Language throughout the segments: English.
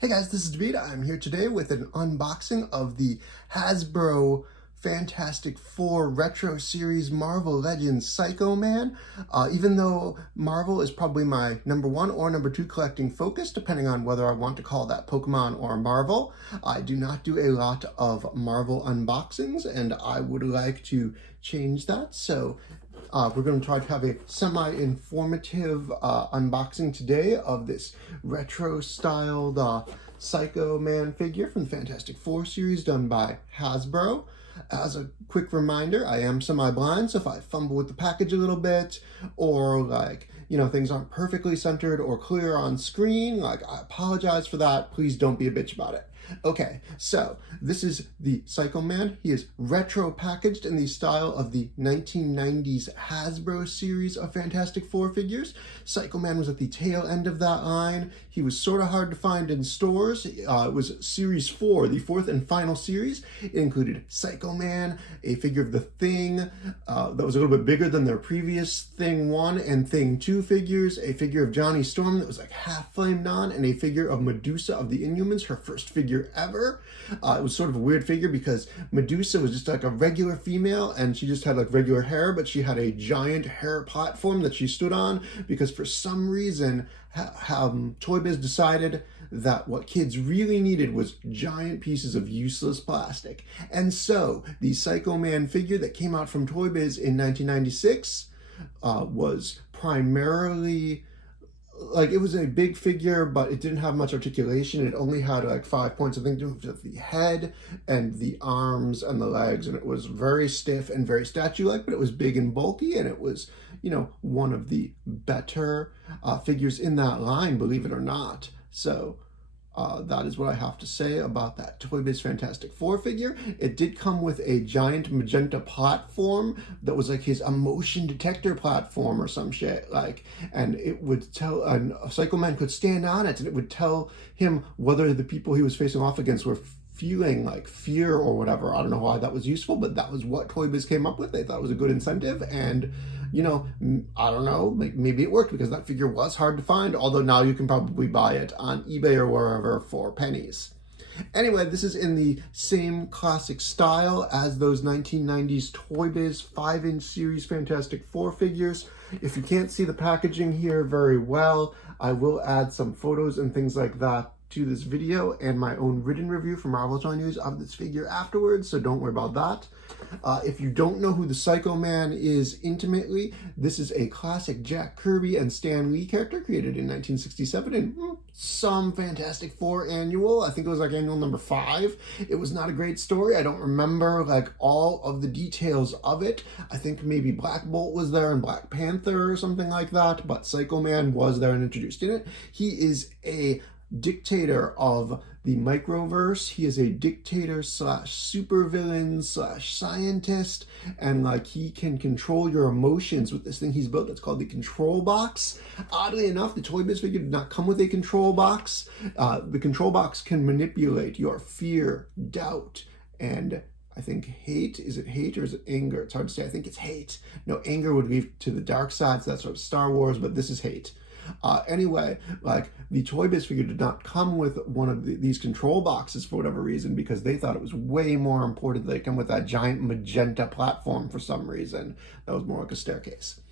Hey guys, this is David. I'm here today with an unboxing of the Hasbro Fantastic Four Retro Series Marvel Legends Psycho Man. Even though Marvel is probably my #1 or #2 collecting focus, depending on whether I want to call that Pokemon or Marvel, I do not do a lot of Marvel unboxings, and I would like to change that. So we're going to try to have a semi-informative unboxing today of this retro-styled Psycho Man figure from the Fantastic Four series done by Hasbro. As a quick reminder, I am semi-blind, so if I fumble with the package a little bit, or things aren't perfectly centered or clear on screen, I apologize for that. Please don't be a bitch about it. Okay, so this is the Psycho Man. He is retro packaged in the style of the 1990s Hasbro series of Fantastic Four figures. Psycho Man was at the tail end of that line. He was sort of hard to find in stores. It was Series 4, the fourth and final series. It included Psycho Man, a figure of the Thing that was a little bit bigger than their previous Thing 1 and Thing 2 figures, a figure of Johnny Storm that was like half flamed on, and a figure of Medusa of the Inhumans, her first figure ever. It was sort of a weird figure because Medusa was just like a regular female and she just had like regular hair, but she had a giant hair platform that she stood on because for some reason Toy Biz decided that what kids really needed was giant pieces of useless plastic. And so the Psycho Man figure that came out from Toy Biz in 1996 was primarily it was a big figure, but it didn't have much articulation. It only had like 5 points, I think, with the head and the arms and the legs, and it was very stiff and very statue-like, but it was big and bulky, and it was, one of the better figures in that line, believe it or not. So that is what I have to say about that Toy Biz Fantastic Four figure. It did come with a giant magenta platform that was like his emotion detector platform or some shit, and it would tell, and Psycho Man could stand on it and it would tell him whether the people he was facing off against were feeling like fear or whatever. I don't know why that was useful, but that was what Toy Biz came up with. They thought it was a good incentive, and I don't know, maybe it worked because that figure was hard to find, although now you can probably buy it on eBay or wherever for pennies. Anyway, this is in the same classic style as those 1990s Toy Biz 5-inch series Fantastic Four figures. If you can't see the packaging here very well, I will add some photos and things like that to this video and my own written review for Marvel Toy News of this figure afterwards, so don't worry about that. If you don't know who the Psycho Man is intimately, this is a classic Jack Kirby and Stan Lee character created in 1967 in some Fantastic Four annual. I think it was like annual number 5. It was not a great story. I don't remember all of the details of it. I think maybe Black Bolt was there and Black Panther or something like that, but Psycho Man was there and introduced in it. He is a dictator of the microverse. He is a dictator / supervillain / scientist, and he can control your emotions with this thing he's built that's called the control box. Oddly enough, the Toy Biz figure did not come with a control box. The control box can manipulate your fear, doubt, and I think hate. Is it hate or is it anger? It's hard to say. I think it's hate. No, anger would lead to the dark side, so that's sort of Star Wars, but this is hate. Anyway, the Toy Biz figure did not come with one of these control boxes for whatever reason, because they thought it was way more important that they come with that giant magenta platform for some reason. That was more like a staircase.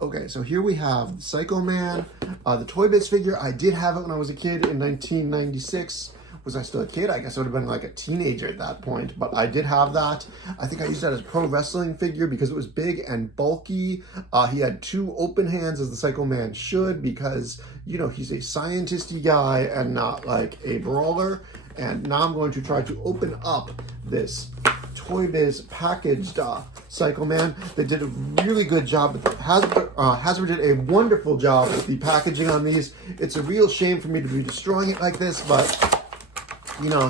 Okay, so here we have the Psycho Man. The Toy Biz figure, I did have it when I was a kid in 1996. Was I still a kid? I guess I would have been like a teenager at that point, but I did have that. I think I used that as a pro wrestling figure because it was big and bulky. He had 2 open hands, as the Psycho Man should, because, he's a scientist-y guy and not like a brawler. And now I'm going to try to open up this Toy Biz packaged Psycho Man. They did a really good job. Hasbro did a wonderful job with the packaging on these. It's a real shame for me to be destroying it like this, but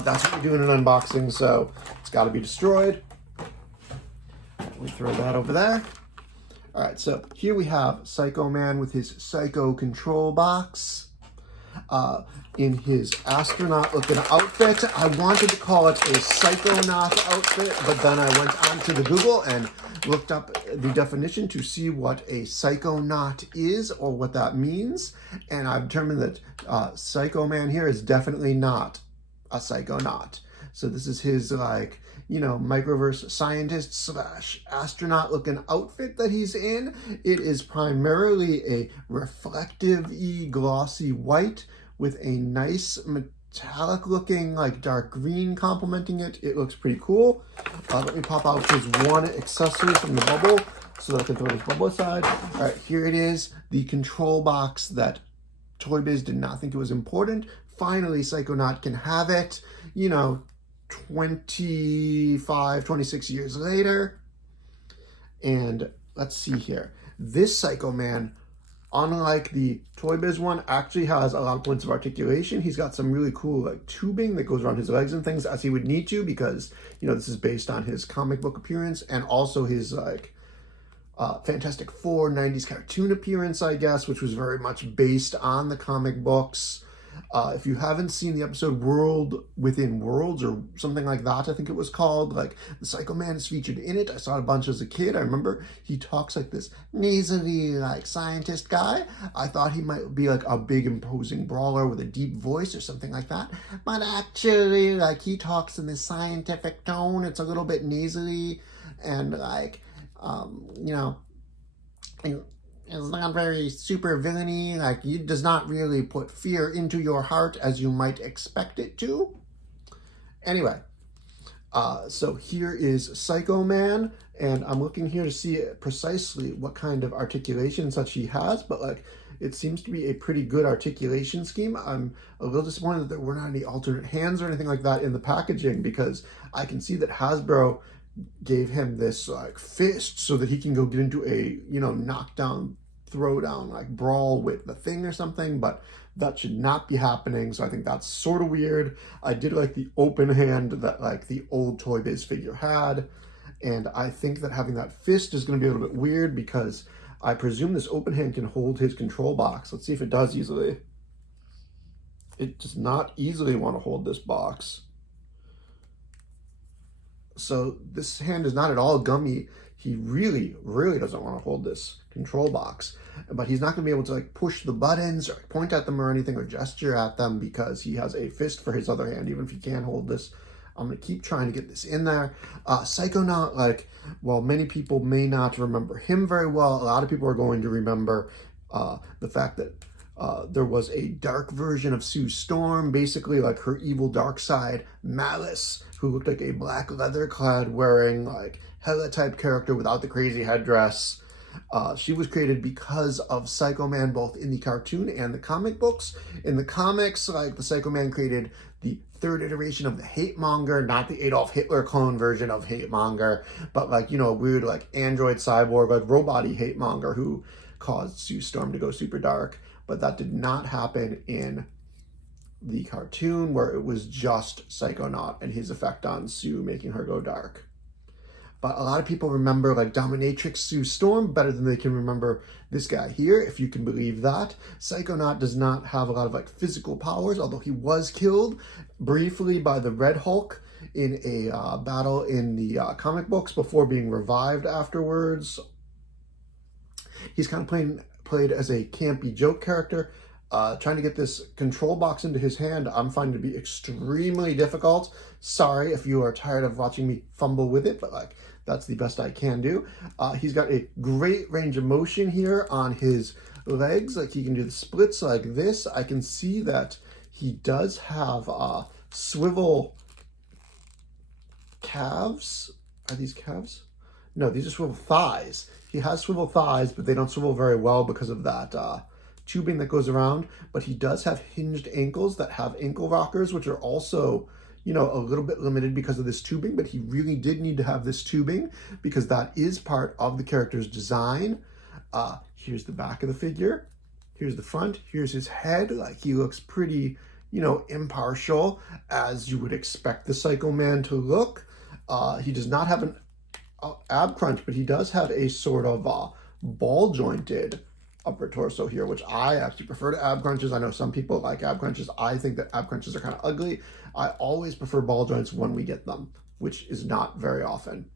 that's what we do in an unboxing, so it's got to be destroyed. We throw that over there. All right, so here we have Psycho Man with his Psycho control box. in his astronaut-looking outfit. I wanted to call it a psychonaut outfit, but then I went onto the Google and looked up the definition to see what a psychonaut is or what that means, and I've determined that Psycho Man here is definitely not a psychonaut. So this is his, like, you know, microverse scientist slash astronaut looking outfit that he's in. It is primarily a reflective-y glossy white with a nice metallic looking like dark green complementing it. It looks pretty cool. Let me pop out his one accessory from the bubble so that I can throw this bubble aside. All right, here it is, the control box that Toy Biz did not think it was important. Finally, Psychonaut can have it, you know, 25, 26 years later. And let's see here. This Psycho Man, unlike the Toy Biz one, actually has a lot of points of articulation. He's got some really cool like tubing that goes around his legs and things, as he would need to, because, you know, this is based on his comic book appearance and also his like Fantastic Four 90s cartoon appearance, I guess, which was very much based on the comic books. If you haven't seen the episode World Within Worlds or something like that, I think it was called, like, the Psycho Man is featured in it. I saw it a bunch as a kid. I remember he talks like this nasally, like, scientist guy. I thought he might be like a big imposing brawler with a deep voice or something like that. But actually, like, he talks in this scientific tone. It's a little bit nasally and like, you know, it's not very super villainy. Like, he does not really put fear into your heart as you might expect it to. Anyway, so here is Psycho Man, and I'm looking here to see precisely what kind of articulation such he has, but like, it seems to be a pretty good articulation scheme. I'm a little disappointed that there were not any alternate hands or anything like that in the packaging, because I can see that Hasbro gave him this like fist so that he can go get into a, you know, knockdown, throwdown, like brawl with the Thing or something, but that should not be happening. So I think that's sort of weird. I did like the open hand that like the old Toy Biz figure had, and I think that having that fist is going to be a little bit weird because I presume this open hand can hold his control box. Let's see if it does easily. It does not easily want to hold this box. So this hand is not at all gummy. He really, really doesn't want to hold this control box, but he's not going to be able to like push the buttons or point at them or anything or gesture at them because he has a fist for his other hand, even if he can't hold this. I'm going to keep trying to get this in there. Psychonaut, like, while many people may not remember him very well, a lot of people are going to remember the fact that there was a dark version of Sue Storm, basically like her evil dark side, Malice, who looked like a black leather clad wearing like Hela type character without the crazy headdress. She was created because of Psycho Man, both in the cartoon and the comic books. In the comics, like, the Psycho Man created the third iteration of the Hate Monger, not the Adolf Hitler clone version of Hate Monger, but like, you know, a weird like android cyborg, like robot-y Hate Monger who caused Sue Storm to go super dark. But that did not happen in the cartoon, where it was just Psychonaut and his effect on Sue, making her go dark. But a lot of people remember like Dominatrix Sue Storm better than they can remember this guy here, if you can believe that. Psychonaut does not have a lot of like physical powers, although he was killed briefly by the Red Hulk in a battle in the comic books before being revived afterwards. He's kind of played as a campy joke character. Trying to get this control box into his hand, I'm finding to be extremely difficult. Sorry if you are tired of watching me fumble with it, but like, that's the best I can do. He's got a great range of motion here on his legs. Like, he can do the splits like this. I can see that he does have swivel calves. Are these calves? No, these are swivel thighs. He has swivel thighs, but they don't swivel very well because of that tubing that goes around. But he does have hinged ankles that have ankle rockers, which are also, you know, a little bit limited because of this tubing, but he really did need to have this tubing because that is part of the character's design. Here's the back of the figure. Here's the front. Here's his head. Like, he looks pretty, you know, impartial, as you would expect the Psycho Man to look. He does not have an ab crunch, but he does have a sort of ball jointed upper torso here, which I actually prefer to ab crunches. I know some people like ab crunches. I think that ab crunches are kind of ugly. I always prefer ball joints when we get them, which is not very often.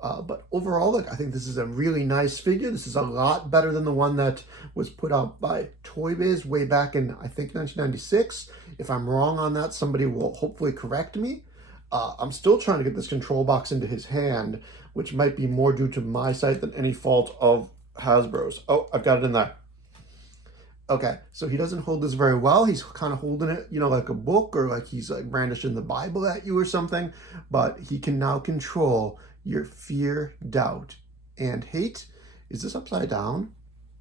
But overall, look, I think this is a really nice figure. This is a lot better than the one that was put out by Toy Biz way back in, I think, 1996. If I'm wrong on that, somebody will hopefully correct me. I'm still trying to get this control box into his hand, which might be more due to my sight than any fault of Hasbro's. Oh, I've got it in there. Okay, so he doesn't hold this very well. He's kind of holding it, you know, like a book, or like he's like brandishing the Bible at you or something. But he can now control your fear, doubt, and hate. Is this upside down?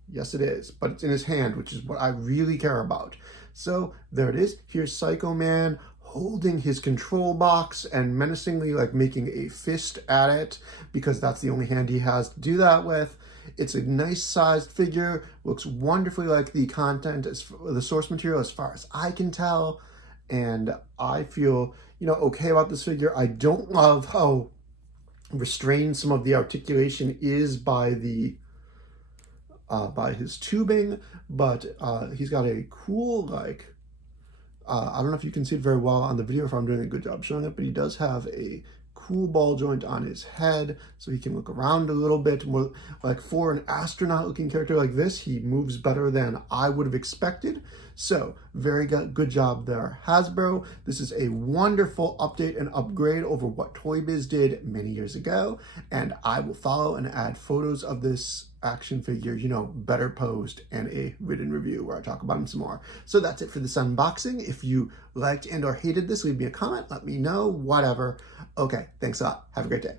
Yes, it is, but it's in his hand, which is what I really care about. So there it is. Here's Psycho Man holding his control box and menacingly like making a fist at it, because that's the only hand he has to do that with. It's a nice sized figure, looks wonderfully like the content, the source material as far as I can tell, and I feel, you know, okay about this figure. I don't love how restrained some of the articulation is by the by his tubing, but he's got a cool, like, I don't know if you can see it very well on the video if I'm doing a good job showing it, but he does have a cool ball joint on his head, so he can look around a little bit more. Like, for an astronaut looking character like this, he moves better than I would have expected. So very good job there, Hasbro. This is a wonderful update and upgrade over what Toy Biz did many years ago, and I will follow and add photos of this action figure, you know, better posed, and a written review where I talk about him some more. So that's it for this unboxing. If you liked and or hated this, leave me a comment, let me know, whatever. Okay, thanks a lot. Have a great day.